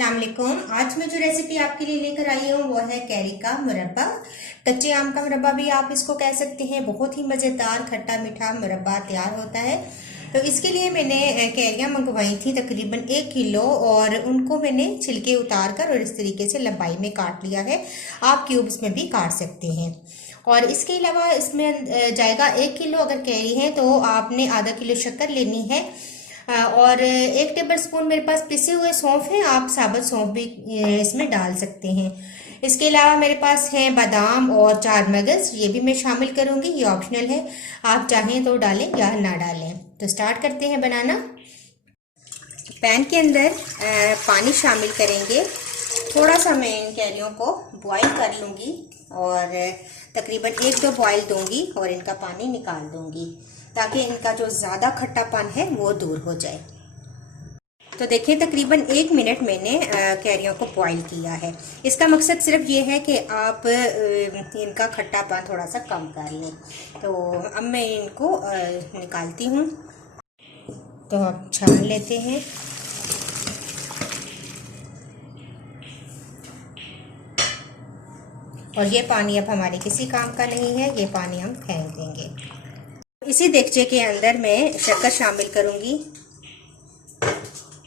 अस्सलाम वालेकुम। आज मैं जो रेसिपी आपके लिए लेकर आई हूँ वो है कैरी का मुरब्बा। कच्चे आम का मुरब्बा भी आप इसको कह सकते हैं। बहुत ही मज़ेदार खट्टा मीठा मुरब्बा तैयार होता है। तो इसके लिए मैंने कैरियाँ मंगवाई थी तकरीबन 1 किलो, और उनको मैंने छिलके उतार कर और इस तरीके से लंबाई में काट लिया है। आप क्यूब्स में भी काट सकते हैं। और इसके अलावा इसमें जाएगा 1 किलो अगर कैरी है तो आपने आधा किलो शक्कर लेनी है। और 1 टेबल स्पून मेरे पास पिसे हुए सौंफ है, आप साबुत सौंफ भी इसमें डाल सकते हैं। इसके अलावा मेरे पास है बादाम और 4 मगज, ये भी मैं शामिल करूंगी, ये ऑप्शनल है, आप चाहें तो डालें या ना डालें। तो स्टार्ट करते हैं बनाना। पैन के अंदर पानी शामिल करेंगे। थोड़ा सा मैं इन कैरियों को बॉईल कर लूँगी और तकरीबन 1-2 बॉईल दूंगी और इनका पानी निकाल दूंगी ताकि इनका जो ज़्यादा खट्टापन है वो दूर हो जाए। तो देखिए तकरीबन 1 मिनट मैंने कैरियों को बॉईल किया है। इसका मकसद सिर्फ ये है कि आप इनका खट्टापन थोड़ा सा कम कर लें। तो अब मैं इनको निकालती हूँ। तो अब छान लेते हैं। और ये पानी अब हमारे किसी काम का नहीं है, ये पानी हम फेंक देंगे। इसी देगचे के अंदर मैं शक्कर शामिल करूंगी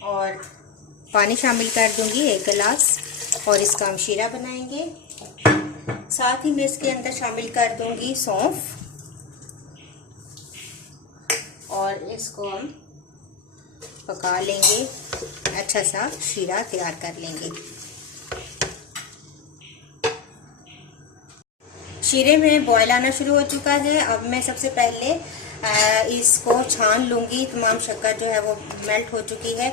और पानी शामिल कर दूंगी 1 गिलास, और इसका हम शीरा बनाएंगे। साथ ही मैं इसके अंदर शामिल कर दूंगी सौंफ और इसको हम पका लेंगे, अच्छा सा शीरा तैयार कर लेंगे। शीरे में बॉयल आना शुरू हो चुका है। अब मैं सबसे पहले इसको छान लूँगी। तमाम शक्कर जो है वो मेल्ट हो चुकी है।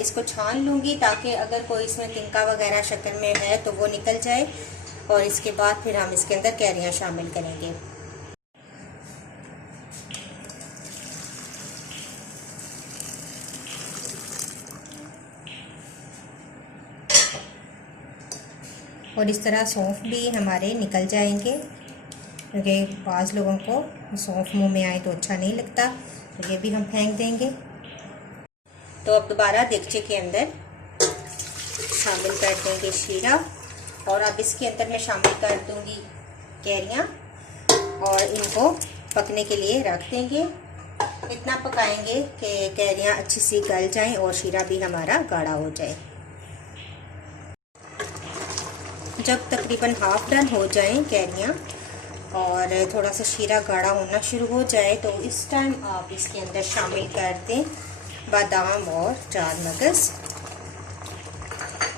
इसको छान लूँगी ताकि अगर कोई इसमें तिनका वगैरह शक्कर में है तो वो निकल जाए, और इसके बाद फिर हम इसके अंदर कैरियाँ शामिल करेंगे। और इस तरह सौंफ भी हमारे निकल जाएंगे, क्योंकि बाज़ लोगों को सौंफ मुंह में आए तो अच्छा नहीं लगता, तो ये भी हम फेंक देंगे। तो अब दोबारा देगचे के अंदर शामिल कर देंगे शीरा, और अब इसके अंदर मैं शामिल कर दूंगी कैरियाँ और इनको पकने के लिए रख देंगे। इतना पकाएंगे कि कैरियाँ अच्छी सी गल जाएं और शीरा भी हमारा गाढ़ा हो जाए। जब तकरीबन हाफ डन हो जाएं कैरियाँ और थोड़ा सा शीरा गाढ़ा होना शुरू हो जाए तो इस टाइम आप इसके अंदर शामिल कर दें बादाम और 4 मगज,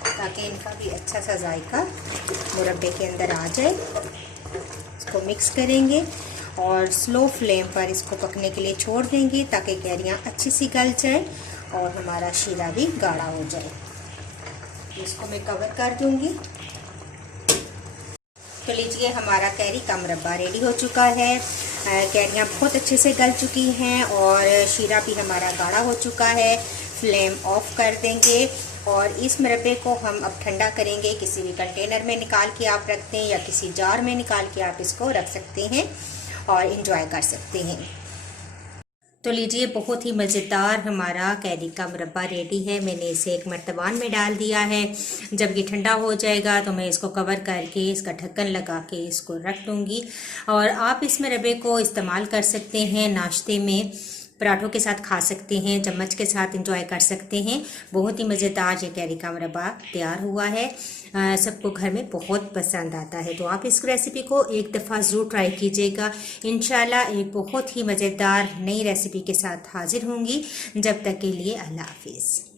ताकि इनका भी अच्छा सा जायका मुरब्बे के अंदर आ जाए। इसको मिक्स करेंगे और स्लो फ्लेम पर इसको पकने के लिए छोड़ देंगे ताकि कैरियाँ अच्छी सी गल जाए और हमारा शीरा भी गाढ़ा हो जाए। इसको मैं कवर कर दूंगी। तो लीजिए हमारा कैरी का मुरब्बा रेडी हो चुका है। कैरियाँ बहुत अच्छे से गल चुकी हैं और शीरा भी हमारा गाढ़ा हो चुका है। फ्लेम ऑफ कर देंगे और इस मुरब्बे को हम अब ठंडा करेंगे। किसी भी कंटेनर में निकाल के आप रखते हैं या किसी जार में निकाल के आप इसको रख सकते हैं और इंजॉय कर सकते हैं। तो लीजिए बहुत ही मज़ेदार हमारा कैरी का मुरब्बा रेडी है। मैंने इसे एक मर्तबान में डाल दिया है। जब ये ठंडा हो जाएगा तो मैं इसको कवर करके इसका ढक्कन लगा के इसको रख दूँगी। और आप इस मुरब्बे को इस्तेमाल कर सकते हैं, नाश्ते में पराठों के साथ खा सकते हैं, चम्मच के साथ एंजॉय कर सकते हैं। बहुत ही मज़ेदार ये कैरी का मुरब्बा तैयार हुआ है। सबको घर में बहुत पसंद आता है। तो आप इस रेसिपी को एक दफ़ा ज़रूर ट्राई कीजिएगा। इंशाल्लाह एक बहुत ही मज़ेदार नई रेसिपी के साथ हाजिर होंगी। जब तक के लिए अल्लाह हाफिज़।